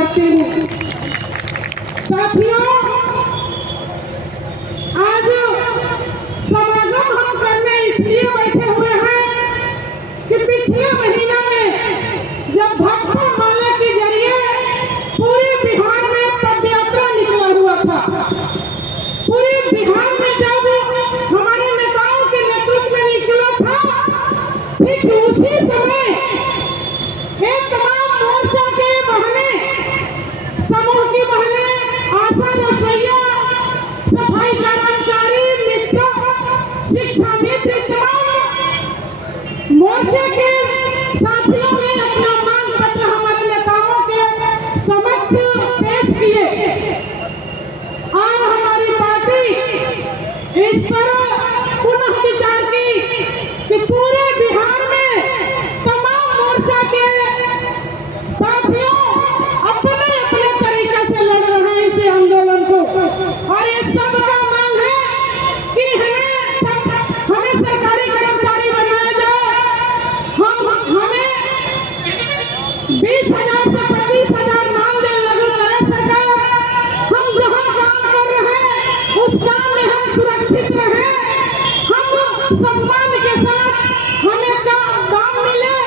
करती हूँ। साथियों, आज समागम हम करने इसलिए बैठे हुए हैं कि पिछले महीना में जब भाकपा माले के जरिए पूरे बिहार में पदयात्रा निकला हुआ था, पूरे बिहार में जब हमारे नेताओं के नेतृत्व में निकला था, ठीक उसी समय एक तमाम मोर्चा के बहने, समूह की बहने, आशा रसोइया, सफाई कर्मचारी मित्र, शिक्षा मित्र, तमाम मोर्चे के साथियों ने अपना मांग पत्र हमारे नेताओं के समक्ष पेश किए और हमारी पार्टी इस पर पुनः विचार की कि पूरे बिहार में तमाम मोर्चा के साथियों अपने अपने तरीके से लड़ रहे हैं इस आंदोलन को, और ये सबका मांग है कि हमें सरकारी कर्मचारी बनाया जाए। हमें 20,000 से 25,000 मानदेय लागू करे सरकार। हम जहाँ काम कर रहे हैं उस काम में हम सुरक्षित रहे, हम सम्मान के साथ हमें दाम मिले,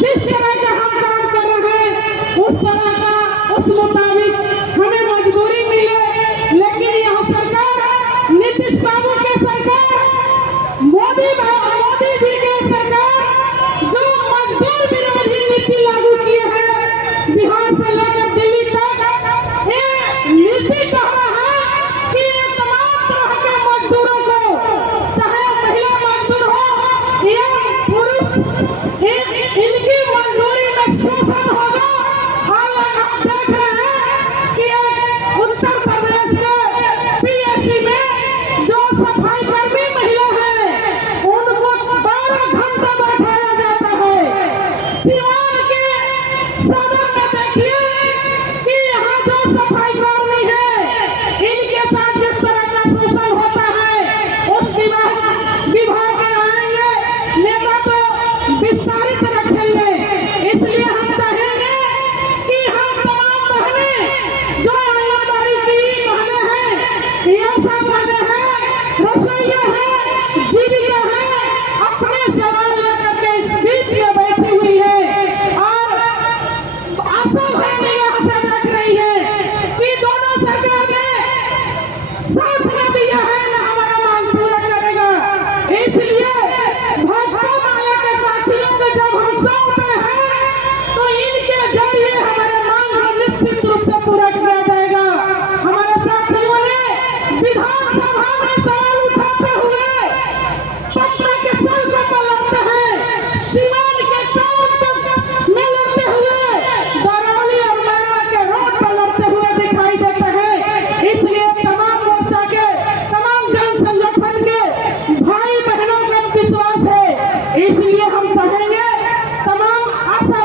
जिस तरह का हम काम कर रहे हैं उस तरह का उस मुताबिक हमें मजदूरी मिले। लेकिन यह सरकार, नीतीश बाबू के सरकार, मोदी जी के सरकार जो मजदूर विरोधी नीति लागू किए हैं बिहार से लेकर दिल्ली तक, ये नीति कह रहा है कि ये तमाम तरह के मजदूरों को, चाहे महिला मजदूर हो या पुरुष, इनकी मजदूरी में शोषण होगा। और आप देख रहे हैं कि उत्तर प्रदेश में पीएससी में जो सफाई कर्मी महिला है उनको 12 घंटा बैठाया जाता है। सिवान के सदन में देखिए कि यहाँ जो सफाई कर्मी है इनके साथ जिस तरह का शोषण होता है, उस विभाग के आएंगे नेता तो विस्तारित रखेंगे। इसलिए हम चाहेंगे कि हम तमाम बहने जो आंगनबाड़ी की बहने हैं, ऐसा बहने हैं, रसोइया है, जीविका है, अपने सवाल लेकर के इस बीच में बैठी हुई है और आशा बहन यहाँ से देख रही है कि दोनों सरकार ने साथ न दिया है, न हमारा मांग पूरा करेगा। इसलिए भाजपा वाले के साथियों को जब हम सौंपे हैं तो इनके जरिए हमारे मांग को निश्चित रूप से पूरा किया जाएगा। हमारे साथियों ने विधानसभा में सवाल उठाते हुए पटना के सड़क पर लड़ते हैं, सीवान के टाउन में लड़ते हुए, दरौली और मैरवा के रोड पर लड़ते हुए दिखाई देते हैं। इसलिए तमाम मोर्चा के, तमाम जन संगठन के भाई बहनों का विश्वास है। इसलिए हम चाहेंगे तमाम आशा